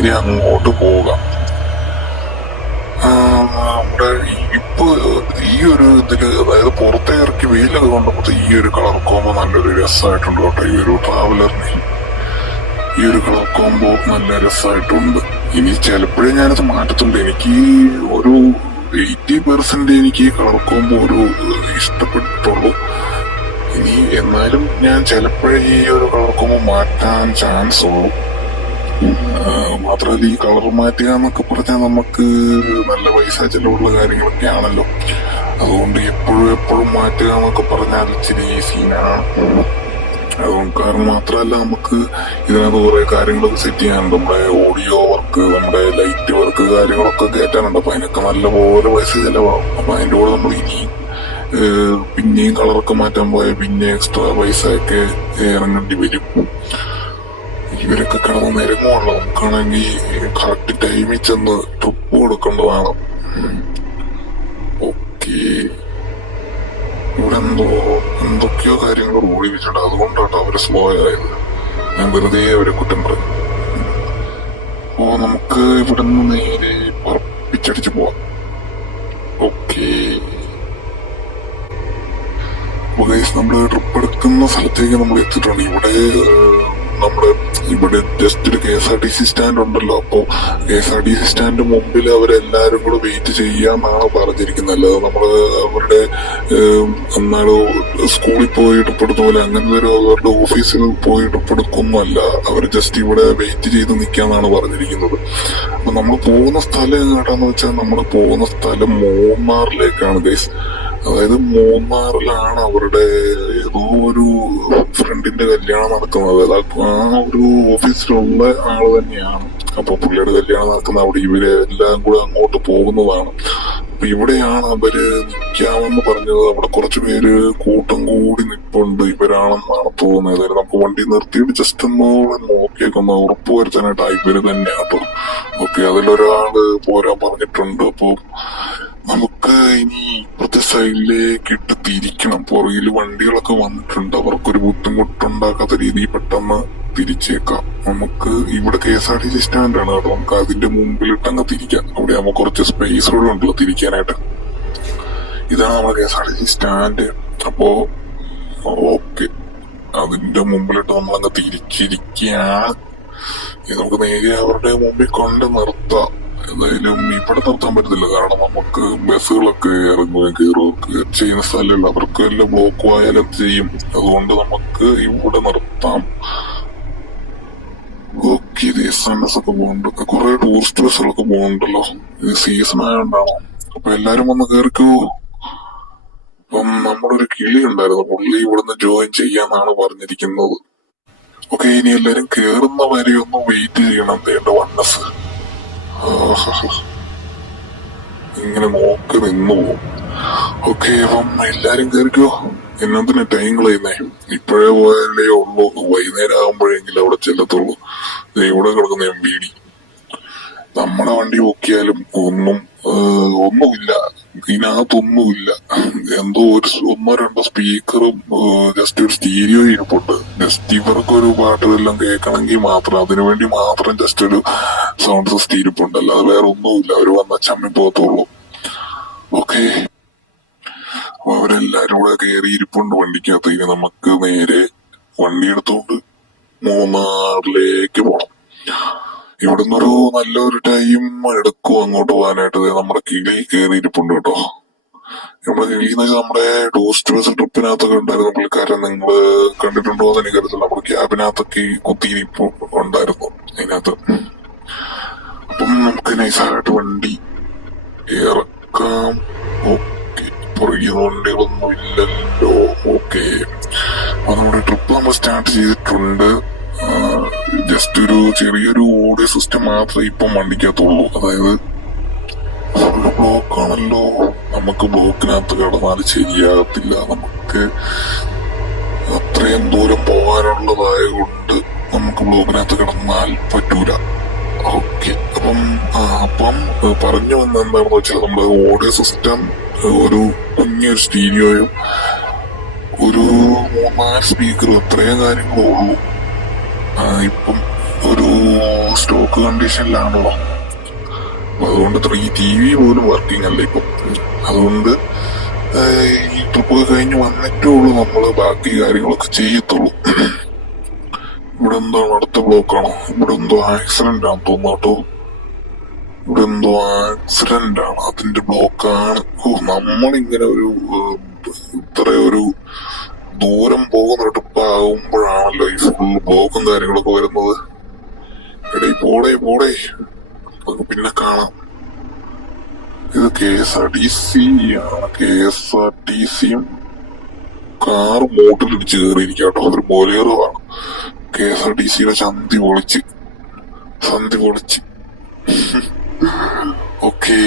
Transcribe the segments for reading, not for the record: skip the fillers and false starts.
നേരെ അങ്ങോട്ട് പോകാം. നമ്മുടെ ഇപ്പൊ ഈ ഒരു ഇതില്, അതായത് പുറത്തെ ഇറക്കി വെയിലൊക്കെ കൊണ്ടപ്പോ ഈ ഒരു കളർ കോമ്പോ നല്ലൊരു രസമായിട്ടുണ്ട് കേട്ടോ. ഈ ഒരു ട്രാവലറിന് ഈ ഒരു കളർ കോമ്പോ നല്ല രസമായിട്ടുണ്ട്. ഇനി ചിലപ്പോഴേ ഞാനത് മാറ്റത്തുള്ളൂ. എനിക്ക് ഒരു 80% എനിക്ക് ഈ കളർ കോമ്പോ ഒരു ഇഷ്ടപ്പെട്ടുള്ളൂ. ഇനി എന്നാലും ഞാൻ ചിലപ്പോഴേ ഈ ഒരു കളർ കോമ്പോ മാറ്റാൻ ചാൻസ് ഉള്ളൂ. മാത്രമല്ല, ഈ കളർ മാറ്റുക എന്നൊക്കെ പറഞ്ഞാൽ നമുക്ക് നല്ല പൈസ ചെലവുള്ള കാര്യങ്ങളൊക്കെ ആണല്ലോ. അതുകൊണ്ട് എപ്പോഴും മാറ്റുക എന്നൊക്കെ പറഞ്ഞാൽ ഇച്ചിരി സീനാണ്. അതുകൊണ്ട് കാരണം മാത്രമല്ല, നമുക്ക് ഇതിനകത്ത് കുറെ കാര്യങ്ങളൊക്കെ സെറ്റ് ചെയ്യാനുണ്ട്. നമ്മുടെ ഓഡിയോ വർക്ക്, നമ്മുടെ ലൈറ്റ് വർക്ക്, കാര്യങ്ങളൊക്കെ കയറ്റാനുണ്ട്. അപ്പൊ അതിനൊക്കെ നല്ലപോലെ പൈസ ചെലവാകും. അപ്പൊ അതിന്റെ കൂടെ നമ്മൾ ഇനിയും പിന്നെയും കളറൊക്കെ മാറ്റാൻ പോയാൽ പിന്നെ എക്സ്ട്രാ പൈസ ഒക്കെ ഇറങ്ങേണ്ടി വരും. ഇവരൊക്കെ കിടന്ന് നിരങ്ങുവാണല്ലോ. നമുക്കാണെങ്കിൽ കറക്റ്റ് ടൈമിൽ ചെന്ന് ട്രിപ്പ് കൊടുക്കേണ്ടതാണ്. ഓക്കെ, ഇവിടെ എന്തൊക്കെയോ കാര്യങ്ങൾ റോഡി വെച്ചിട്ടുണ്ട്. അതുകൊണ്ടാട്ടോ അവര് സ്ലോ ആയത്. ഞാൻ വെറുതെ അവരെ കുറ്റം പറഞ്ഞു. അപ്പോ നമുക്ക് ഇവിടെ നിന്ന് നേരെ പറപ്പിച്ചടിച്ച് പോവാം. ഓക്കെ, നമ്മള് ട്രിപ്പ് എടുക്കുന്ന സ്ഥലത്തേക്ക് നമ്മൾ എത്തിയിട്ടുണ്ട്. ഇവിടെ ജസ്റ്റ് ഒരു KSRTC സ്റ്റാൻഡ് ഉണ്ടല്ലോ. അപ്പോ KSRTC സ്റ്റാൻഡ് മുമ്പിൽ അവരെല്ലാരും കൂടെ വെയിറ്റ് ചെയ്യാന്നാണ് പറഞ്ഞിരിക്കുന്നത്. അല്ലാതെ നമ്മള് അവരുടെ എന്നാലോ സ്കൂളിൽ പോയി ട്രിപ്പെടുത്ത പോലെ അങ്ങനത്തെ ഒരു അവരുടെ ഓഫീസിൽ പോയി ട്രിപ്പെടുക്കൊന്നുമല്ല. അവർ ജസ്റ്റ് ഇവിടെ വെയിറ്റ് ചെയ്ത് നിൽക്കാന്നാണ് പറഞ്ഞിരിക്കുന്നത്. അപ്പൊ നമ്മൾ പോകുന്ന സ്ഥലം എങ്ങോട്ടാന്ന് വെച്ചാൽ, നമ്മൾ പോകുന്ന സ്ഥലം മൂന്നാറിലേക്കാണ് ഗൈസ്. അതായത് മൂന്നാറിലാണ് അവരുടെ ഏതോ ഒരു ഫ്രണ്ടിന്റെ കല്യാണം നടക്കുന്നത്. ആ ഒരു ഓഫീസിലുള്ള ആള് തന്നെയാണ്. അപ്പൊ പുള്ളിയുടെ കല്യാണം നടക്കുന്ന അവിടെ ഇവര് എല്ലാം കൂടെ അങ്ങോട്ട് പോകുന്നതാണ്. അപ്പൊ ഇവിടെയാണ് അവര് നിൽക്കാമെന്ന് പറഞ്ഞത്. അവിടെ കുറച്ചു പേര് കൂട്ടം കൂടി നിൽപ്പുണ്ട്. ഇവരാണെന്നാണ് തോന്നുന്നത്. നമുക്ക് വണ്ടി നിർത്തിയിട്ട് ജസ്റ്റ് ഒന്ന് നോക്കിയേക്കൊന്ന് ഉറപ്പ് വരുത്താനായിട്ട് ഇവര് തന്നെ കേട്ടോ. ഓക്കെ, അതിലൊരാള് പോരാൻ പറഞ്ഞിട്ടുണ്ട്. അപ്പൊ നമുക്ക് ഇനി ഇപ്പത്തെ സൈഡിലേക്ക് ഇട്ട് തിരിക്കണം. പുറകിൽ വണ്ടികളൊക്കെ വന്നിട്ടുണ്ട്. അവർക്കൊരു ബുദ്ധിമുട്ടുണ്ടാക്കാത്ത രീതിയിൽ പെട്ടെന്ന് തിരിച്ചേക്കാം. നമുക്ക് ഇവിടെ KSRTC സ്റ്റാൻഡാണ് കേട്ടോ. നമുക്ക് അതിന്റെ മുമ്പിലിട്ട് അങ്ങ് തിരിക്കാം. അവിടെ ആകുമ്പോൾ കുറച്ച് സ്പേസുകളുണ്ടല്ലോ തിരിക്കാനായിട്ട്. ഇതാണ് നമ്മുടെ KSRTC സ്റ്റാൻഡ്. അപ്പോ ഓക്കെ, അതിന്റെ മുമ്പിലിട്ട് നമ്മളങ്ങ് തിരിച്ചിരിക്കുകയാണ്. നമുക്ക് നേരെ അവരുടെ മുമ്പിൽ കൊണ്ട് നിർത്താം. എന്തായാലും ഇവിടെ നിർത്താൻ പറ്റത്തില്ല. കാരണം നമുക്ക് ബസ്സുകളൊക്കെ ഇറങ്ങുകയും കയറുകയും ചെയ്യുന്ന സ്ഥലമല്ല. അവർക്ക് വല്ല ബ്ലോക്ക് ആയാലും ചെയ്യും. അതുകൊണ്ട് നമുക്ക് ഇവിടെ നിർത്താം. ഓക്കെ, SNS ഒക്കെ പോകുന്നുണ്ട്. കുറെ ടൂറിസ്റ്റ് ബസ്സുകളൊക്കെ പോകുന്നുണ്ടല്ലോ. ഇത് സീസൺ ആയതുകൊണ്ടാണോ? അപ്പൊ എല്ലാരും വന്ന് കയറിക്കോ. അപ്പം നമ്മുടെ ഒരു കിളി ഉണ്ടായിരുന്നു. പുള്ളി ഇവിടുന്ന് ജോയിൻ ചെയ്യാന്നാണ് പറഞ്ഞിരിക്കുന്നത്. ഓക്കെ, ഇനി എല്ലാരും കേറുന്ന വരെ ഒന്ന് വെയിറ്റ് ചെയ്യണം. വേണ്ട വണ്ണസ് ഇങ്ങനെ നോക്കി നിന്നു പോകും. ഓക്കെ, അപ്പം എല്ലാരും കയറിക്കോ. എന്നതിന് ടൈം കളയുന്നേ. ഇപ്പോഴേ പോയാലേ ഉള്ളൂ. വൈകുന്നേരം ആകുമ്പോഴെങ്കിലും അവിടെ ചെല്ലത്തുള്ളൂ. ഇവിടെ കിടക്കുന്ന MVD. നമ്മുടെ വണ്ടി നോക്കിയാലും ഒന്നുമില്ല. ഇതിനകത്തൊന്നുമില്ല. എന്തോ ഒന്നോ രണ്ടോ സ്പീക്കറും ജസ്റ്റ് ഒരു സ്റ്റീരിയോ ഇരിപ്പുണ്ട്. ജസ്റ്റ് ഇവർക്കൊരു പാട്ട് എല്ലാം കേൾക്കണമെങ്കിൽ മാത്രം, അതിനുവേണ്ടി മാത്രം ജസ്റ്റ് ഒരു സൗണ്ട് സിസ്റ്റം ഇരിപ്പുണ്ട്. അല്ലാതെ വേറെ ഒന്നുമില്ല. അവര് വന്ന ചമ്മി പോകത്തുള്ളൂ. ഓക്കെ, അപ്പൊ അവരെല്ലാരും കൂടെ കയറി ഇരിപ്പുണ്ട് വണ്ടിക്കകത്ത്. ഇനി നമുക്ക് നേരെ വണ്ടി എടുത്തോണ്ട് മൂന്നാറിലേക്ക് പോണം. ഇവിടുന്നൊരു നല്ലൊരു ടൈം എടുക്കും അങ്ങോട്ട് പോകാനായിട്ട്. നമ്മുടെ കിളി കയറിയിരിപ്പുണ്ട് കേട്ടോ. നമ്മുടെ കിളിന്ന് വെച്ചാൽ നമ്മുടെ ടൂറിസ്റ്റ് ബസ് ട്രിപ്പിനകത്തൊക്കെ ഉണ്ടായിരുന്നു പുള്ളിക്കാരൻ. നിങ്ങൾ കണ്ടിട്ടുണ്ടോ എന്ന് എനിക്കറിയത്തില്ല. നമ്മുടെ ക്യാബിനകത്തൊക്കെ കുത്തിയിരിപ്പ് ഉണ്ടായിരുന്നു അതിനകത്ത്. അപ്പം നമുക്ക് നൈസായിട്ട് വണ്ടി ഇറക്കാം. ഓക്കെ, പുറകിൽ വണ്ടികളൊന്നും ഇല്ലല്ലോ. ഓക്കെ, അപ്പൊ നമ്മുടെ ട്രിപ്പ് നമ്മൾ സ്റ്റാർട്ട് ചെയ്തിട്ടുണ്ട്. ജസ്റ്റ് ഒരു ചെറിയൊരു ഓഡിയോ സിസ്റ്റം മാത്രമേ ഇപ്പം വണ്ടിക്കകത്തുള്ളൂ. അതായത് ഫുള്ള് ബ്ലോക്ക് ആണല്ലോ. നമുക്ക് ബ്ലോക്കിനകത്ത് കിടന്നാൽ ശരിയാകത്തില്ല. നമുക്ക് അത്രയും ദൂരം പോകാനുള്ളതായ കൊണ്ട് നമുക്ക് ബ്ലോക്കിനകത്ത് കിടന്നാൽ പറ്റൂല. ഓക്കെ, അപ്പം പറഞ്ഞു വന്ന എന്താണെന്ന് വെച്ചാൽ, നമ്മുടെ ഓഡിയോ സിസ്റ്റം ഒരു കുഞ്ഞൊരു സ്റ്റീരിയോയും ഒരു 3-4 സ്പീക്കറും അത്രയും കാര്യങ്ങളും ഉള്ളൂ. ഇപ്പം ഒരു സ്റ്റോക്ക് കണ്ടീഷനിലാണല്ലോ. അതുകൊണ്ട് ഈ TV പോലും വർക്കിംഗ് അല്ല ഇപ്പൊ. അതുകൊണ്ട് ഈ ട്രിപ്പൊക്കെ കഴിഞ്ഞ് വന്നിട്ടേ ഉള്ളൂ നമ്മള് ബാക്കി കാര്യങ്ങളൊക്കെ ചെയ്യത്തുള്ളൂ. ഇവിടെ എന്തോ അടുത്ത ബ്ലോക്കാണോ? ഇവിടെ എന്തോ ആക്സിഡന്റ് ആണെന്ന് തോന്നുന്നു കേട്ടോ. ഇവിടെ എന്തോ ആക്സിഡന്റ് ആണ്, അതിന്റെ ബ്ലോക്കാണ്. നമ്മളിങ്ങനെ ഒരു ഇത്രയൊരു ദൂരം പോകുന്ന ട്രിപ്പ് ആകുമ്പോഴാണല്ലോ ഈ ഫുൾ ബ്ലോക്കും കാര്യങ്ങളൊക്കെ വരുന്നത്. എടേ പോടേ നമുക്ക് പിന്നെ കാണാം. ഇത് KSRTC ആണ്. KSRTCയും കാർ മോട്ടിലിടിച്ച് കയറിയിരിക്കുക കേട്ടോ. ഒരു ബൊലേറോ ആണ്. KSRTCയുടെ സന്ധി പൊളിച്ച്. ഓക്കെ,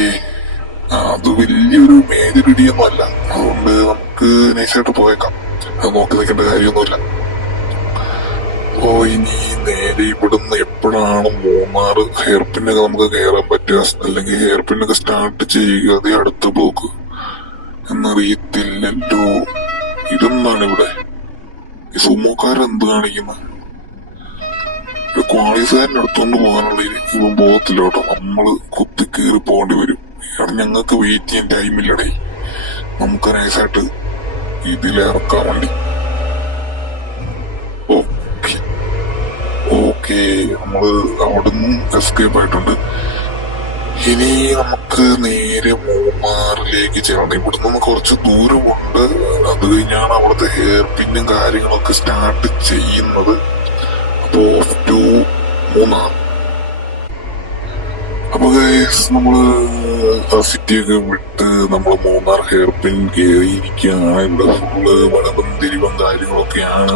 അത് വലിയൊരു മേജർ ഇടിയൊന്നും അല്ല. അതുകൊണ്ട് നമുക്ക് നൈസായിട്ട് പോയേക്കാം. അത് നോക്കി നിൽക്കേണ്ട കാര്യമൊന്നുമില്ല. അപ്പോ ഇനി നേരെ ഇവിടുന്ന് എപ്പോഴാണ് മൂന്നാർ ഹെയർപിന്നൊക്കെ നമുക്ക് കയറാൻ പറ്റുക, അല്ലെങ്കിൽ ഹെയർപിന്നൊക്കെ സ്റ്റാർട്ട് ചെയ്യുക അതേ അടുത്ത ബ്ലോക്ക് എന്നറിയത്തില്ലല്ലോ. ഇതെന്താണ് ഇവിടെ ഈ സുമോക്കാരെന്ത് കാണിക്കുന്നത്? ക്വാളിസാരിന്റെ അടുത്തോണ്ട് പോകാനുള്ള ഇവൻ പോകത്തില്ല കേട്ടോ. നമ്മള് കുത്തി കയറി പോകേണ്ടി വരും. കാരണം ഞങ്ങൾക്ക് വെയിറ്റ് ചെയ്യാൻ ടൈമില്ലടേ. നമുക്ക് നൈസായിട്ട് ഇതിലിറക്കാൻ വേണ്ടി. ഓക്കെ, നമ്മള് അവിടുന്ന് എസ്കേപ്പ് ആയിട്ടുണ്ട്. ഇനി നമുക്ക് നേരെ മൂന്നാറിലേക്ക് ചെല്ലണം. ഇവിടുന്ന് കുറച്ച് ദൂരമുണ്ട്. അത് കഴിഞ്ഞാണ് അവിടുത്തെ ഹെയർ പിന്നും കാര്യങ്ങളൊക്കെ സ്റ്റാർട്ട് ചെയ്യുന്നത്. അപ്പോ ടു മൂന്നാർ. അപ്പൊ നമ്മള് സിറ്റിയൊക്കെ വിട്ട് നമ്മള് മൂന്നാർ ഹെയർ പിൻ കയറിയിരിക്കുകയാണ്. ഇവിടെ ഫുള്ള് വളവും തിരിവും കാര്യങ്ങളൊക്കെയാണ്.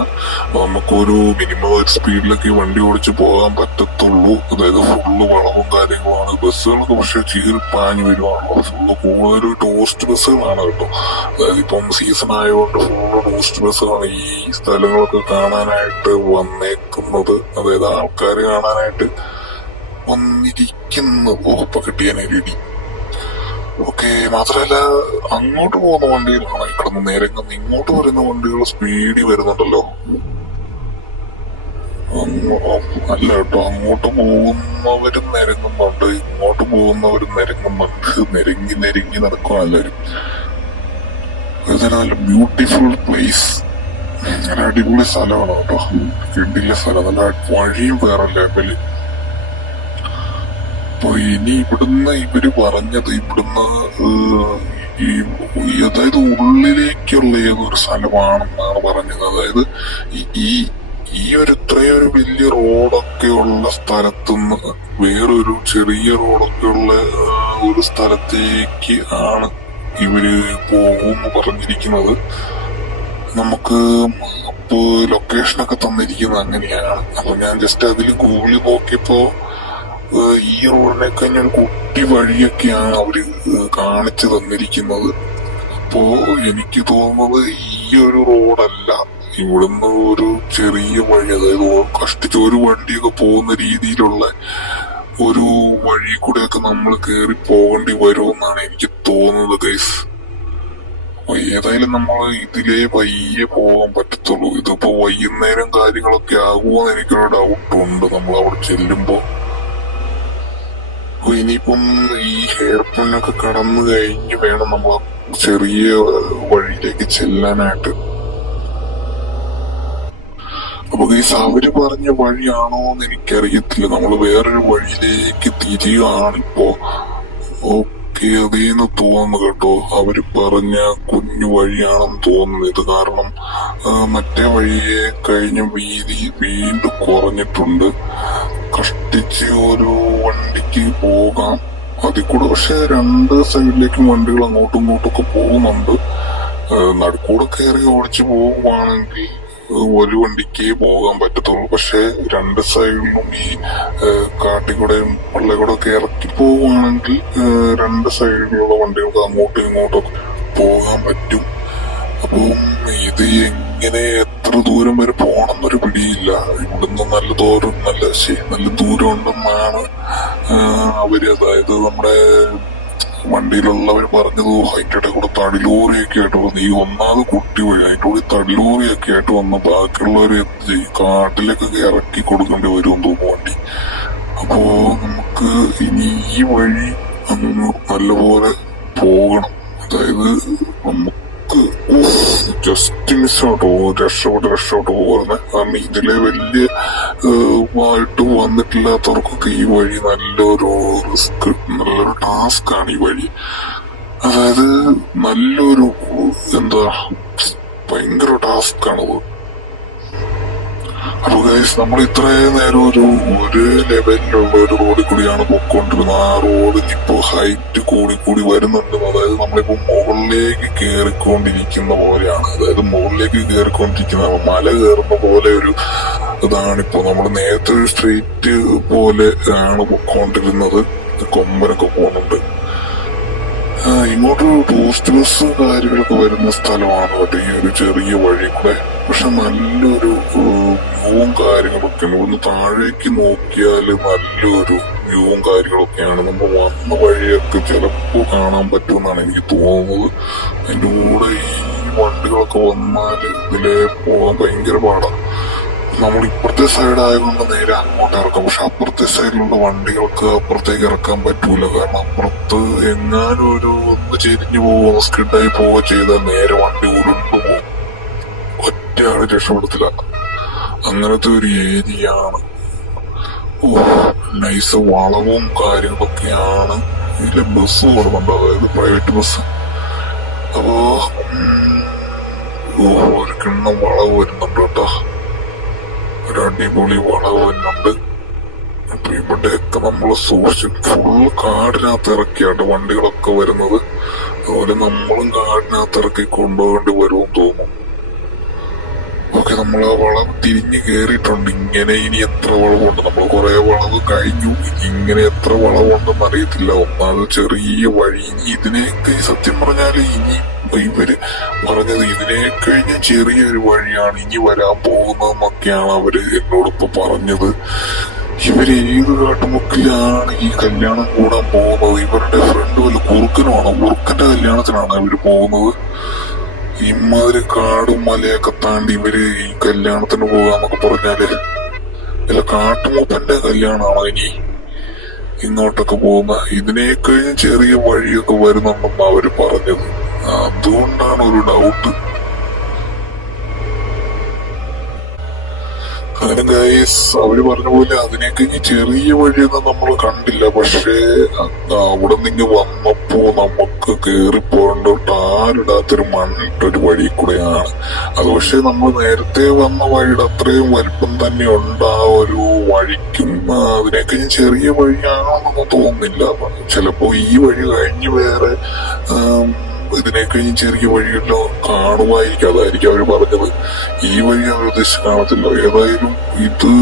നമുക്കൊരു മിനിമം സ്പീഡിലൊക്കെ വണ്ടി ഓടിച്ച് പോകാൻ പറ്റത്തുള്ളൂ. അതായത് ഫുള്ള് വളവും കാര്യങ്ങളുമാണ്. ബസ്സുകളൊക്കെ പക്ഷെ ചീറി പാഞ്ഞു വരുവാണല്ലോ. ഫുള്ള് കൂടുതൽ ടൂറിസ്റ്റ് ബസ്സുകളാണ് കേട്ടോ. അതായത് ഇപ്പം സീസൺ ആയതുകൊണ്ട് ഫുള്ള് ടൂറിസ്റ്റ് ബസ്സുകളാണ് ഈ സ്ഥലങ്ങളൊക്കെ കാണാനായിട്ട് വന്നേക്കുന്നത്. അതായത് ആൾക്കാർ കാണാനായിട്ട് വന്നിരിക്കുന്നത്. ഇപ്പൊ കിട്ടിയാനിടി. ഓക്കെ, മാത്രല്ല അങ്ങോട്ട് പോകുന്ന വണ്ടികളാണ് ഈ കിടന്ന് നേരങ്ങുന്ന. ഇങ്ങോട്ട് വരുന്ന വണ്ടികൾ സ്പീഡിൽ വരുന്നുണ്ടല്ലോ. അല്ല കേട്ടോ, അങ്ങോട്ട് പോകുന്നവരും നിരങ്ങുന്നുണ്ട്, ഇങ്ങോട്ട് പോകുന്നവരും നിരങ്ങുന്നുണ്ട്. നിരങ്ങി നടക്കും എല്ലാവരും. അതുതന്നെ നല്ല ബ്യൂട്ടിഫുൾ പ്ലേസ്. നല്ല അടിപൊളി സ്ഥലമാണ് കേട്ടോ. കിടില സ്ഥലം. നല്ല വഴിയും വേറെ ലെവല്. അപ്പൊ ഇനി ഇവിടുന്ന് ഇവര് പറഞ്ഞത് ഇവിടുന്ന് അതായത് ഉള്ളിലേക്കുള്ള ഏതൊരു സ്ഥലമാണെന്നാണ് പറഞ്ഞത്. അതായത് ഈ ഒരു ഇത്രയൊരു വലിയ റോഡൊക്കെ ഉള്ള സ്ഥലത്തുനിന്ന് വേറൊരു ചെറിയ റോഡൊക്കെ ഉള്ള ഒരു സ്ഥലത്തേക്ക് ആണ് ഇവര് പോകുമെന്ന് പറഞ്ഞിരിക്കുന്നത്. നമുക്ക് മാപ്പ് ലൊക്കേഷനൊക്കെ തന്നിരിക്കുന്നത് അങ്ങനെയാണ്. അപ്പൊ ഞാൻ ജസ്റ്റ് അതിൽ ഗൂഗിളിൽ നോക്കിയപ്പോ ഈ റോഡിനെ കഴിഞ്ഞ കുട്ടി വഴിയൊക്കെയാണ് അവര് കാണിച്ചു തന്നിരിക്കുന്നത്. അപ്പോ എനിക്ക് തോന്നുന്നത് ഈ ഒരു റോഡല്ല, ഇവിടുന്ന് ഒരു ചെറിയ വഴി, അതായത് കഷ്ടിച്ച് ഒരു വണ്ടിയൊക്കെ പോകുന്ന രീതിയിലുള്ള ഒരു വഴി കൂടെയൊക്കെ നമ്മൾ കയറി പോകേണ്ടി വരുമെന്നാണ് എനിക്ക് തോന്നുന്നത് ഗൈസ്. ഏതായാലും നമ്മൾ ഇതിലേ പയ്യെ പോകാൻ പറ്റത്തുള്ളൂ. ഇതിപ്പോ വൈകുന്നേരം കാര്യങ്ങളൊക്കെ ആകുമോന്ന് എനിക്കൊരു ഡൗട്ടുണ്ട് നമ്മൾ അവിടെ ചെല്ലുമ്പോ. ഇനിയിപ്പം ഈ ഹെയർ പിന്നൊക്കെ കടന്നു കഴിഞ്ഞ് വേണം നമ്മൾ ചെറിയ വഴിയിലേക്ക് ചെല്ലാനായിട്ട്. അപ്പൊ ഗൈസ് അവര് പറഞ്ഞ വഴിയാണോ എന്ന് എനിക്കറിയത്തില്ല. നമ്മൾ വേറൊരു വഴിയിലേക്ക് തിരിയുകയാണിപ്പോ. ഓക്കെ, അതേന്ന് തോന്നുന്നു കേട്ടോ. അവര് പറഞ്ഞ കുഞ്ഞു വഴിയാണെന്ന് തോന്നുന്നു ഇത്. കാരണം മറ്റേ വഴിയെ കഴിഞ്ഞ വീതി വീണ്ടും കുറഞ്ഞിട്ടുണ്ട്. കഷ്ടിച്ച് ഒരു വണ്ടിക്ക് പോകാം അതിൽ കൂടെ. പക്ഷെ രണ്ട് സൈഡിലേക്കും വണ്ടികൾ അങ്ങോട്ടും ഇങ്ങോട്ടും ഒക്കെ പോകുന്നുണ്ട്. നടുക്കൂടെ കയറി ഓടിച്ചു പോകുവാണെങ്കിൽ ഒരു വണ്ടിക്ക് പോകാൻ പറ്റത്തുള്ളൂ. പക്ഷെ രണ്ട് സൈഡിലും ഈ കാട്ടിക്കൂടെയും പള്ളിക്കൂടെ ഒക്കെ ഇറക്കി പോവുകയാണെങ്കിൽ രണ്ട് സൈഡിലുള്ള വണ്ടികൾക്ക് അങ്ങോട്ടും ഇങ്ങോട്ടും പോകാൻ പറ്റും. അപ്പം ഇത് എങ്ങനെ എത്ര ദൂരം വരെ പോകണമെന്നൊരു പിടിയില്ല. ഇവിടുന്ന് നല്ല ദൂരം ഉണ്ടെന്നാണ് അവര്, അതായത് നമ്മുടെ വണ്ടിയിലുള്ളവർ പറഞ്ഞത് അതിന്റെ ഇടയിൽ കൂടെ തടിലോറിയൊക്കെ ആയിട്ട് വന്നു. ഈ ഒന്നാമത് കുട്ടി വഴി അതിന്റെ കൂടെ തടിലോറിയൊക്കെ ആയിട്ട് വന്ന് ബാക്കിയുള്ളവർ എന്ത് ചെയ്യും, കാട്ടിലേക്കൊക്കെ ഇറക്കി കൊടുക്കേണ്ടി വരും തോന്നുന്നു വണ്ടി. അപ്പോ നമുക്ക് ഇനി ഈ വഴി ഒന്ന് നല്ലപോലെ പോകണം. അതായത് നമുക്ക് ജസ്റ്റ് മിസ്സാട്ടോ രക്ഷോട്ട് പോകുന്നത്. കാരണം ഇതിലെ വലിയ ആയിട്ട് വന്നിട്ടില്ലാത്തവർക്കൊക്കെ ഈ വഴി നല്ലൊരു റിസ്ക്, നല്ലൊരു ടാസ്ക് ആണ് ഈ വഴി. അതായത് നല്ലൊരു എന്താ ഭയങ്കര ടാസ്ക് ആണത്. അപ്പൊ ഗൈസ്, നമ്മൾ ഇത്രയും നേരം ഒരു ലെവലിലുള്ള ഒരു റോഡിൽ കൂടിയാണ് പൊക്കോണ്ടിരുന്നത്. ആ റോഡ് ഇപ്പോ ഹൈറ്റ് കൂടി വരുന്നുണ്ട്. അതായത് നമ്മളിപ്പോ മുകളിലേക്ക് കേറിക്കൊണ്ടിരിക്കുന്ന പോലെയാണ്. അതായത് മുകളിലേക്ക് കേറിക്കൊണ്ടിരിക്കുന്ന മല കയറുന്ന പോലെ ഒരു ഇതാണിപ്പോ. നമ്മൾ നേരത്തെ ഒരു സ്ട്രീറ്റ് പോലെ ആണ് പൊക്കോണ്ടിരുന്നത്. കൊമ്പനൊക്കെ പോകുന്നുണ്ട്. ഇങ്ങോട്ട് ടൂറിസ്റ്റ് ബസ് കാര്യങ്ങളൊക്കെ വരുന്ന സ്ഥലമാണ് കേട്ടോ ഈ ഒരു ചെറിയ വഴി കൂടെ. പക്ഷെ നല്ലൊരു വ്യൂവും കാര്യങ്ങളൊക്കെ ഇവിടുന്ന് താഴേക്ക് നോക്കിയാല് നല്ലൊരു വ്യൂവും കാര്യങ്ങളൊക്കെയാണ്. നമ്മൾ വന്ന വഴിയൊക്കെ ചിലപ്പോ കാണാൻ പറ്റുമെന്നാണ് എനിക്ക് തോന്നുന്നത്. അതിന്റെ കൂടെ ഈ വണ്ടികളൊക്കെ വന്നാല് ഇതിലെ പോകാൻ ഭയങ്കര പാടാണ്. നമ്മൾ ഇപ്പുറത്തെ സൈഡ് ആയതുകൊണ്ട് നേരെ അങ്ങോട്ട് ഇറക്കാം. പക്ഷെ അപ്പുറത്തെ സൈഡിലുള്ള വണ്ടികൾക്ക് അപ്പുറത്തേക്ക് ഇറക്കാൻ പറ്റൂല. കാരണം അപ്പുറത്ത് എങ്ങാനും ഒന്ന് ചെരിഞ്ഞു പോവോ സ്കിഡായി പോവുക ചെയ്താൽ നേരെ വണ്ടി ഉരുണ്ടു പോകും. ഒറ്റയാള് രക്ഷപ്പെടത്തില്ല. അങ്ങനത്തെ ഒരു ഏരിയ ആണ്. നൈസ് വളവും കാര്യങ്ങളൊക്കെയാണ്. ഇതിലെ ബസ് ഓടുന്നുണ്ട്, അതായത് പ്രൈവറ്റ് ബസ്. അപ്പോ ഒരു കിണ്ണം വളവ് വരുന്നുണ്ട് കേട്ടോ. ഒരു അടിപൊളി വളവ് വരുന്നുണ്ട്. അപ്പൊ ഇവിടെയൊക്കെ നമ്മൾ ഫുള്ള് കാടിനകത്ത് ഇറക്കിയാണ് വണ്ടികളൊക്കെ വരുന്നത്. അതുപോലെ നമ്മളും കാടിനകത്ത് ഇറക്കി കൊണ്ടുപോകേണ്ടി വരുമെന്ന് തോന്നുന്നു. ഓക്കെ, നമ്മൾ ആ വളവ് തിരിഞ്ഞ് കേറിയിട്ടുണ്ട്. ഇങ്ങനെ ഇനി എത്ര വളവുണ്ട്? നമ്മൾ കുറെ വളവ് കഴിഞ്ഞു. ഇങ്ങനെ എത്ര വളവുണ്ടെന്ന് അറിയത്തില്ല. ഒന്നാമത് ചെറിയ വഴി. ഇനി ഇതിനെയൊക്കെ സത്യം പറഞ്ഞാല് ഇനി ഇവര് പറഞ്ഞത് ഇതിനെ കഴിഞ്ഞ ചെറിയൊരു വഴിയാണ് ഇനി വരാൻ പോകുന്നതെന്നൊക്കെയാണ് അവര് എന്നോടിപ്പോ പറഞ്ഞത്. ഇവര് ഏത് കാട്ടുമുക്കിലാണ് ഈ കല്യാണം കൂടാൻ പോകുന്നത്? ഇവരുടെ ഫ്രണ്ട് വല്ല കുറുക്കനുമാണോ? കുറുക്കന്റെ കല്യാണത്തിനാണ് ഇവര് പോകുന്നത്. ഇമാതിരി കാടും മലയൊക്കെ താണ്ടി ഇവര് ഈ കല്യാണത്തിന് പോകാന്നൊക്കെ പറഞ്ഞാല് അല്ല കാട്ടുമൂപ്പന്റെ കല്യാണമാണോ ഇനി ഇങ്ങോട്ടൊക്കെ പോകുന്ന? ഇതിനെ കഴിഞ്ഞ ചെറിയ വഴിയൊക്കെ വരുന്നുണ്ടെന്ന് അവര് പറഞ്ഞത്. അതുകൊണ്ടാണ് ഒരു ഡൗട്ട്. കാരണം ഗൈസ്, അവര് പറഞ്ഞ പോലെ അതിനൊക്കെ ഈ ചെറിയ വഴിയൊന്നും നമ്മൾ കണ്ടില്ല. പക്ഷേ അവിടെ നിന്ന് വന്നപ്പോ നമുക്ക് കേറിപ്പോകേണ്ടോട്ട് ആരിടാത്തൊരു മണ്ണിട്ടൊരു വഴി കൂടെയാണ് അത്. പക്ഷെ നമ്മൾ നേരത്തെ വന്ന വഴിയുടെ അത്രയും വലിപ്പം തന്നെ ഉണ്ട് ആ ഒരു വഴിക്കും. അതിനൊക്കെ ചെറിയ വഴിയാണെന്നൊന്നും തോന്നുന്നില്ല. ചിലപ്പോ ഈ വഴി കഴിഞ്ഞ് വേറെ ഇതിനെ കഴിഞ്ഞ് ചെറിയ വഴികളോ കാണുമായിരിക്കും. അതായിരിക്കും അവര് പറഞ്ഞത്. ഈ വഴി അവർ ഉദ്ദേശിച്ച് കാണത്തില്ല. ഏതായാലും ഇത്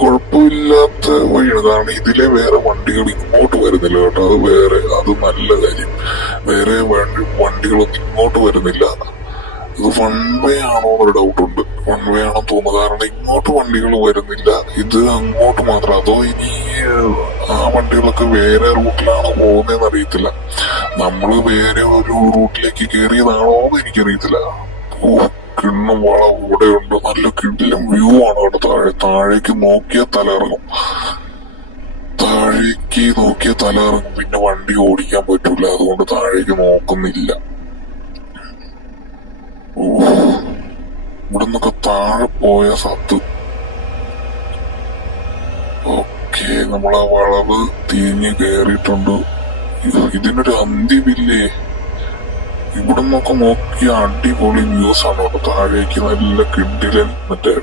കുഴപ്പമില്ലാത്ത വഴിയാണ്. കാരണം ഇതിലെ വേറെ വണ്ടികൾ ഇങ്ങോട്ട് വരുന്നില്ല കേട്ടോ. അത് നല്ല കാര്യം. വേറെ വണ്ടികളൊന്നും ഇങ്ങോട്ട് വരുന്നില്ല. ഇത് വൺ വേ ആണോ എന്നൊരു ഡൗട്ട് ഉണ്ട്. വൺ വേ ആണോ തോന്നുന്നു. കാരണം ഇങ്ങോട്ട് വണ്ടികൾ വരുന്നില്ല. ഇത് അങ്ങോട്ട് മാത്രം. അതോ ഇനി ആ വണ്ടികളൊക്കെ വേറെ റൂട്ടിലാണോ പോകുന്നതെന്ന് അറിയത്തില്ല. നമ്മള് വേറെ ഒരു റൂട്ടിലേക്ക് കയറിയതാണോ എന്ന് എനിക്കറിയത്തില്ല. കിണ്ണം വളം ഇവിടെയുണ്ട്. നല്ല കിടിലം വ്യൂ ആണ് അവിടെ. താഴേക്ക് നോക്കിയാൽ തലയിറങ്ങും. പിന്നെ വണ്ടി ഓടിക്കാൻ പറ്റൂല. അതുകൊണ്ട് താഴേക്ക് നോക്കുന്നില്ല. ഇവിടെ നിന്നൊക്കെ താഴെ പോയ സത്ത്. ഓക്കെ, നമ്മൾ ആ വളവ് തിരിഞ്ഞ് കയറിയിട്ടുണ്ട്. ഇതിനൊരു അന്ത്യമില്ലേ? ഇവിടെ നിന്നൊക്കെ നോക്കിയ അടിപൊളി വ്യൂസ് ആണ് അവിടെ. താഴേക്ക് നല്ല കിഡിലൻ മറ്റേ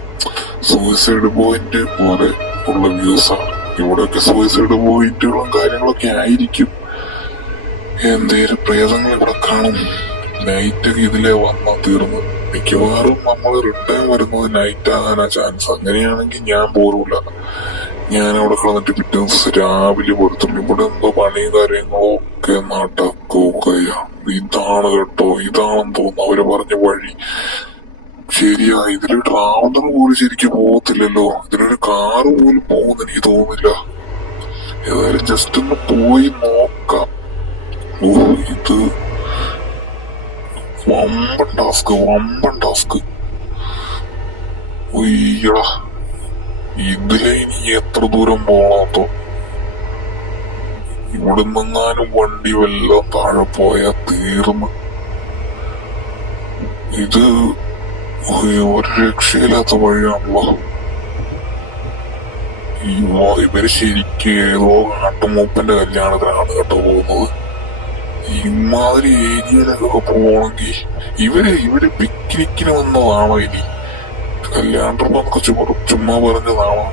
സൂയിസൈഡ് പോയിന്റ് പോലെ ഉള്ള വ്യൂസ് ആണ്. ഇവിടെയൊക്കെ സൂയിസൈഡ് പോയിന്റുകളും കാര്യങ്ങളൊക്കെ ആയിരിക്കും. എന്തേലും പ്രേതങ്ങൾ ഇവിടെ കാണും. നൈറ്റൊക്കെ ഇതിലെ വന്നാ തീർന്നു. മിക്കവാറും നമ്മൾ റിട്ടേൺ വരുന്നത് നൈറ്റ് ആകാനാ ചാൻസ്. അങ്ങനെയാണെങ്കിൽ ഞാൻ പോരൂല. ഞാൻ അവിടെ കിടന്നിട്ട് പിറ്റേ ദിവസം രാവിലെ കൊടുത്തുള്ളൂ. ഇവിടെ എന്തോ പണിയും കാര്യങ്ങളോ ഒക്കെ നടക്കുകയാ. ഇതാണ് കേട്ടോ, ഇതാണെന്ന് തോന്നുന്നു അവര് പറഞ്ഞ വഴി. ശരിയാ, ഇതില് ട്രാവലർ പോലും ശരിക്കും പോകത്തില്ലല്ലോ. ഇതിലൊരു കാറ് പോലും പോകുന്ന എനിക്ക് തോന്നുന്നില്ല. ഏതായാലും ജസ്റ്റ് ഒന്ന് പോയി നോക്കാം. ഓ, ഇത് വമ്പൻ ടാസ്ക്. ഉയ്യടാ, ഇതിലെ ഇനി എത്ര ദൂരം പോണോ? ഇവിടുന്നെങ്ങാനും വണ്ടി വല്ല താഴെ പോയാ തീർന്ന്. ഇത് ഒരു രക്ഷയില്ലാത്ത വഴിയാണല്ലോ. ഇവര് ശരിക്കും ഏതോ കാട്ടുമൂപ്പന്റെ കല്യാണത്തിനാണ് കേട്ടോ പോകുന്നത്. ഇമാതിരി ഏരിയയിലൊക്കെ പോകണമെങ്കിൽ ഇവര് പിക്നിക്കിന് വന്നതാണോ ഇനി കല്യാണ ട്രിപ്പ് എന്നൊക്കെ ചുമ്മാ പറഞ്ഞതാണോ?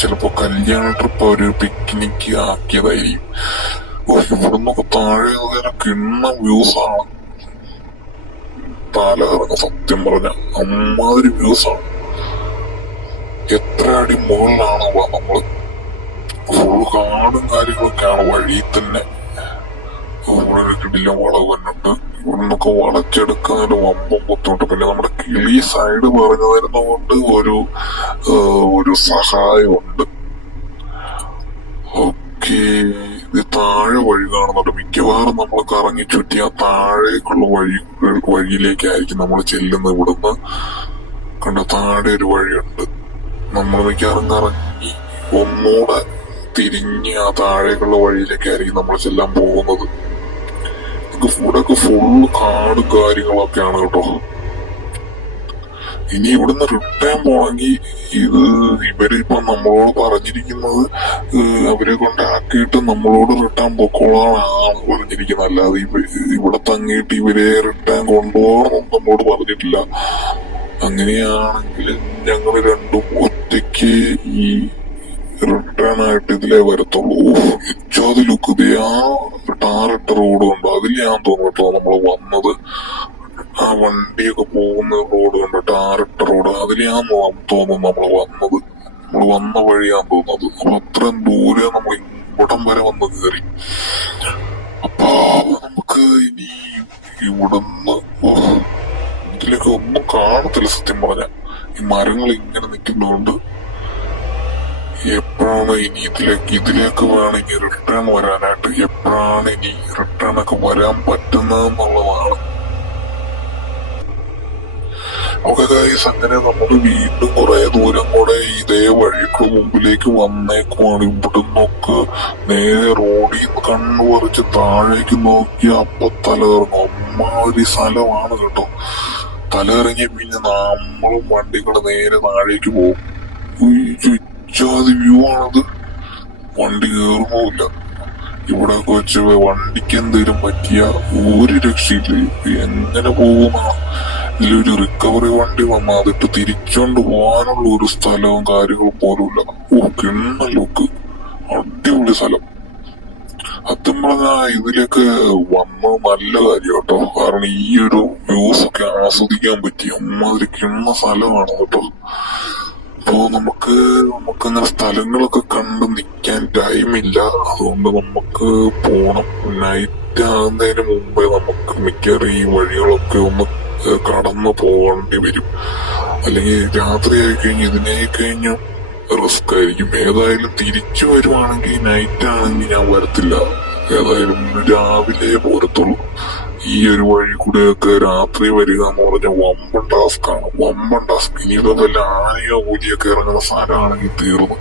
ചിലപ്പോ കല്യാണ ട്രിപ്പ് ഒരു പിക്നിക്ക് ആക്കിയതായിരിക്കും. ഇവിടുന്നൊക്കെ താഴെ കിണ്ണ വ്യൂസ് ആണ്. തല കറങ്ങും സത്യം പറഞ്ഞ, അമ്മാതിരി വ്യൂസ് ആണ്. എത്ര അടി മുകളിലാണ് നമ്മള്. ഫുൾ കാടും കാര്യങ്ങളൊക്കെയാണ് വഴിയിൽ തന്നെ. ഇവിടെ കിടില വളവ് തന്നെയുണ്ട്. ഇവിടുന്നൊക്കെ വളച്ചെടുക്കാൻ വമ്പം ബുദ്ധിമുട്ട്. പിന്നെ നമ്മുടെ കിളി സൈഡ് പറഞ്ഞു തരുന്നതുകൊണ്ട് ഒരു സഹായമുണ്ട്. ഓക്കെ, ഇത് താഴെ വഴി കാണുന്നുണ്ട്. മിക്കവാറും നമ്മൾ കറങ്ങി ചുറ്റി ആ താഴേക്കുള്ള വഴിയിലേക്കായിരിക്കും നമ്മൾ ചെല്ലുന്നത്. ഇവിടുന്ന് കണ്ട താഴെ ഒരു വഴിയുണ്ട്. നമ്മൾ മിക്കവാറും കറങ്ങി ഒന്നുകൂടെ തിരിഞ്ഞ് ആ താഴേക്കുള്ള വഴിയിലേക്കായിരിക്കും നമ്മൾ ചെല്ലാൻ പോകുന്നത്. ഇവിടെയൊക്കെ ഫുള്ള് കാടും കാര്യങ്ങളൊക്കെയാണ് കേട്ടോ. ഇനി ഇവിടുന്ന് റിട്ടേൺ പോണെങ്കിൽ ഇവരിപ്പം നമ്മളോട് പറഞ്ഞിരിക്കുന്നത് അവരെ കൊണ്ടാക്കിയിട്ട് നമ്മളോട് റിട്ടേൺ പൊക്കോളാനാണ് പറഞ്ഞിരിക്കുന്നത്. അല്ലാതെ ഇവിടെ തങ്ങിയിട്ട് ഇവരെ റിട്ടേൺ കൊണ്ടുപോകണം നമ്മളോട് പറഞ്ഞിട്ടില്ല. അങ്ങനെയാണെങ്കിൽ ഞങ്ങൾ രണ്ടും ഒറ്റയ്ക്ക് ഈ റിട്ടേൺ ആയിട്ട് ഇതിലേ വരത്തുള്ളൂ. ഇച്ചാതി ലുക്ക് ആ ടാറിട്ട റോഡ് കണ്ടോ? അതിലാന്ന് തോന്നുന്നു കേട്ടോ നമ്മള് വന്നത്. ആ വണ്ടിയൊക്കെ പോകുന്ന റോഡ് കണ്ടോ? ടാറിട്ട റോഡ് അതിലാന്ന് തോന്നുന്നു നമ്മള് വന്നത്. നമ്മള് വന്ന വഴിയാന്ന് തോന്നുന്നത്. അപ്പൊ അത്രയും ദൂരെ നമ്മൾ ഇവിടം വരെ വന്ന് കയറി. അപ്പൊ നമുക്ക് ഇനി ഇവിടുന്ന് ഇതിലേക്ക് ഒന്നും കാണത്തില്ല സത്യം പറഞ്ഞ. ഈ മരങ്ങൾ ഇങ്ങനെ നിൽക്കുന്നതുകൊണ്ട് എപ്പോഴാണ് ഇനി ഇതിലേക്ക് വേണമെങ്കിൽ റിട്ടേൺ വരാനായിട്ട് എപ്പോഴാണ് ഇനി റിട്ടേൺ ഒക്കെ വരാൻ പറ്റുന്നതെന്നുള്ളതാണ്. ഓക്കെ ഗൈസ്, അങ്ങനെ നമ്മൾ വീണ്ടും കുറെ ദൂരം കൂടെ ഇതേ വഴിക്ക് മുമ്പിലേക്ക് വന്നേക്കുവാണ്. ഇവിടുന്നൊക്കെ നേരെ റോഡിൽ നിന്ന് കണ്ണു പറിച്ച് താഴേക്ക് നോക്കി അപ്പൊ തലകറങ്ങും. അമ്മാതിരി സ്ഥലമാണ് കേട്ടോ. തലകറങ്ങി പിന്നെ നമ്മളും വണ്ടികള് നേരെ താഴേക്ക് പോകും. ഇച്ചാതി വ്യൂ ആണത്. വണ്ടി കയറുന്നില്ല. ഇവിടെയൊക്കെ വെച്ച് വണ്ടിക്ക് എന്തെങ്കിലും പറ്റിയ ഒരു രക്ഷയില്ല. എങ്ങനെ പോകുന്നതാണ്. ഇതിലൊരു റിക്കവറി വണ്ടി വന്നാൽ അതിട്ട് തിരിച്ചോണ്ട് പോകാനുള്ള ഒരു സ്ഥലവും കാര്യങ്ങളും പോലുമില്ല. കിണ്ണ ലുക്ക്, അടിപൊളി സ്ഥലം. സത്യം പറഞ്ഞാൽ ഇതിലേക്ക് വന്നത് നല്ല കാര്യം കേട്ടോ. കാരണം ഈ ഒരു വ്യൂസ് ഒക്കെ ആസ്വദിക്കാൻ പറ്റി. അമ്മാതിരി കിണ്ണ സ്ഥലമാണ് കേട്ടോ. അപ്പോ നമുക്കങ്ങനെ സ്ഥലങ്ങളൊക്കെ കണ്ട് നിക്കാൻ ടൈമില്ല. അതുകൊണ്ട് നമുക്ക് പോണം. നൈറ്റ് ആകുന്നതിന് മുമ്പേ നമുക്ക് മിക്കവാറും ഈ വഴികളൊക്കെ ഒന്ന് കടന്നു പോകേണ്ടി വരും. അല്ലെങ്കിൽ രാത്രി ആയി കഴിഞ്ഞ് ഇതിനെ കഴിഞ്ഞ് റിസ്ക് ആയിരിക്കും. ഏതായാലും തിരിച്ചു വരുവാണെങ്കിൽ നൈറ്റ് ആണെങ്കിൽ ഞാൻ വരത്തില്ല. ഏതായാലും രാവിലെ പോരത്തുള്ളൂ. ഈ ഒരു വഴി കൂടെയൊക്കെ രാത്രി വരിക എന്ന് പറഞ്ഞ വമ്പൻ ടാസ്കാണ്. വമ്പൻ ടാസ്ക്. ഇനിയിപ്പോ വല്ല ആനയോ കൂലിയൊക്കെ ഇറങ്ങുന്ന സ്ഥലമാണെങ്കിൽ തീർന്നു.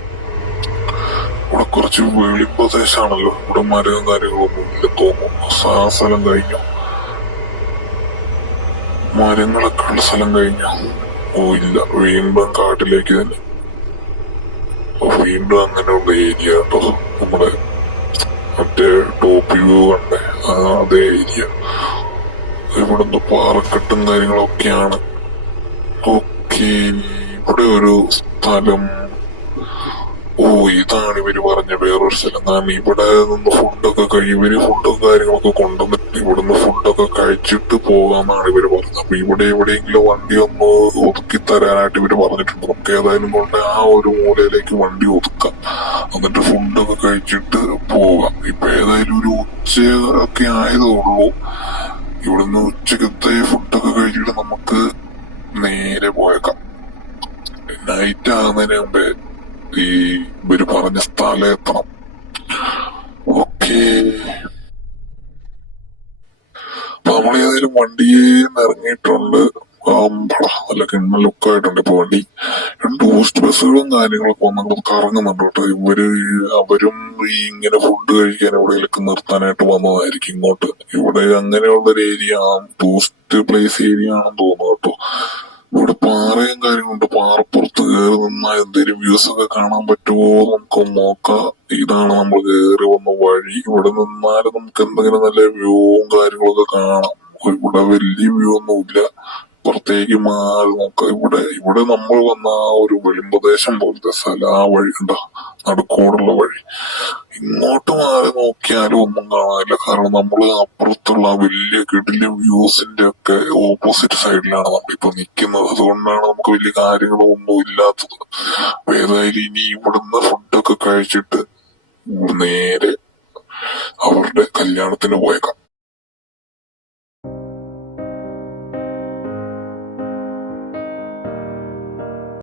ഇവിടെ കുറച്ച് വെളിപ്രദേശാണല്ലോ. ഇവിടെ മരവും കാര്യങ്ങളൊന്നും ഇല്ല തോന്നുന്നു. ആ സ്ഥലം കഴിഞ്ഞു. മരങ്ങളൊക്കെ ഉള്ള സ്ഥലം കഴിഞ്ഞു. ഇല്ല, വീണ്ടും കാട്ടിലേക്ക് തന്നെ. വീണ്ടും അങ്ങനെയുള്ള ഏരിയ കേട്ടോ. നമ്മുടെ മറ്റേ ടോപ്പ് വ്യൂ കണ്ടേ, അതേ ഏരിയ. ഇവിടുന്ന് പാറക്കെട്ടും കാര്യങ്ങളൊക്കെയാണ്. ഓക്കെ, ഇവിടെ ഒരു സ്ഥലം. ഇതാണ് ഇവര് പറഞ്ഞ വേറൊരു സ്ഥലം. കാരണം ഇവിടെ നിന്ന് ഇവര് ഫുഡും കാര്യങ്ങളൊക്കെ കൊണ്ടുവന്നിട്ട് ഇവിടുന്ന് ഫുഡൊക്കെ കഴിച്ചിട്ട് പോകാന്നാണ് ഇവര് പറഞ്ഞത്. അപ്പൊ ഇവിടെ എവിടെയെങ്കിലും വണ്ടി ഒന്ന് ഒതുക്കി തരാനായിട്ട് ഇവര് പറഞ്ഞിട്ടുണ്ട്. നമുക്ക് ഏതായാലും കൊണ്ട് ആ ഒരു മൂലയിലേക്ക് വണ്ടി ഒതുക്കാം. എന്നിട്ട് ഫുഡൊക്കെ കഴിച്ചിട്ട് പോകാം. ഇപ്പൊ ഏതായാലും ഒരു ഉച്ച ഒക്കെ ആയതേ ഉള്ളൂ. ഇവിടുന്ന് ഉച്ചക്കത്തെ ഫുഡൊക്കെ കഴിച്ചിട്ട് നമുക്ക് നേരെ പോയേക്കാം. നൈറ്റ് ആകുന്നതിന് മുമ്പേ ഇവര് പറഞ്ഞ സ്ഥലം എത്തണം. ഓക്കേ. വണ്ടിയിൽ ഇറങ്ങിയിട്ടുണ്ട്. നല്ല കിണ്ണ ലുക്കായിട്ടുണ്ട് ഇപ്പൊ വണ്ടി. ടൂറിസ്റ്റ് ബസ്സുകളും കാര്യങ്ങളൊക്കെ ഒന്നും കറങ്ങുന്നുണ്ട് കേട്ടോ. അവരും ഈ ഇങ്ങനെ ഫുഡ് കഴിക്കാൻ എവിടെയെങ്കിലും നിർത്താനായിട്ട് വന്നതായിരിക്കും ഇങ്ങോട്ട്. ഇവിടെ അങ്ങനെയുള്ള ഒരു ഏരിയ, ടൂറിസ്റ്റ് പ്ലേസ് ഏരിയ ആണെന്ന് തോന്നുന്നു കേട്ടോ. ഇവിടെ പാറയും കാര്യങ്ങളുണ്ട്. പാറപ്പുറത്ത് കയറി നിന്നാൽ എന്തെങ്കിലും വ്യൂസ് ഒക്കെ കാണാൻ പറ്റുമോ നമുക്ക് നോക്കാം. ഇതാണ് നമ്മൾ കയറി വന്ന വഴി. ഇവിടെ നിന്നാലും നമുക്ക് എന്തെങ്കിലും നല്ല വ്യൂവും കാര്യങ്ങളൊക്കെ കാണാം. ഇവിടെ വലിയ വ്യൂ ഒന്നുമില്ല. പുറത്തേക്ക് മാറി നോക്കാം. ഇവിടെ നമ്മൾ വന്ന ആ ഒരു വെളിമ്പ്രദേശം പോലത്തെ സ്ഥലം, ആ വഴി ഉണ്ടോ, നടുക്കോടുള്ള വഴി. ഇങ്ങോട്ട് മാറി നോക്കിയാലും ഒന്നും കാണാനില്ല. കാരണം നമ്മൾ അപ്പുറത്തുള്ള ആ വലിയ കിടിലൻ വ്യൂസിന്റെ ഒക്കെ ഓപ്പോസിറ്റ് സൈഡിലാണ് നമ്മളിപ്പോ നിൽക്കുന്നത്. അതുകൊണ്ടാണ് നമുക്ക് വലിയ കാര്യങ്ങളൊന്നും ഇല്ലാത്തത്. ഏതായാലും ഇനി ഇവിടുന്ന് ഫുഡൊക്കെ കഴിച്ചിട്ട് നേരെ അവരുടെ കല്യാണത്തിന് പോയേക്കാം.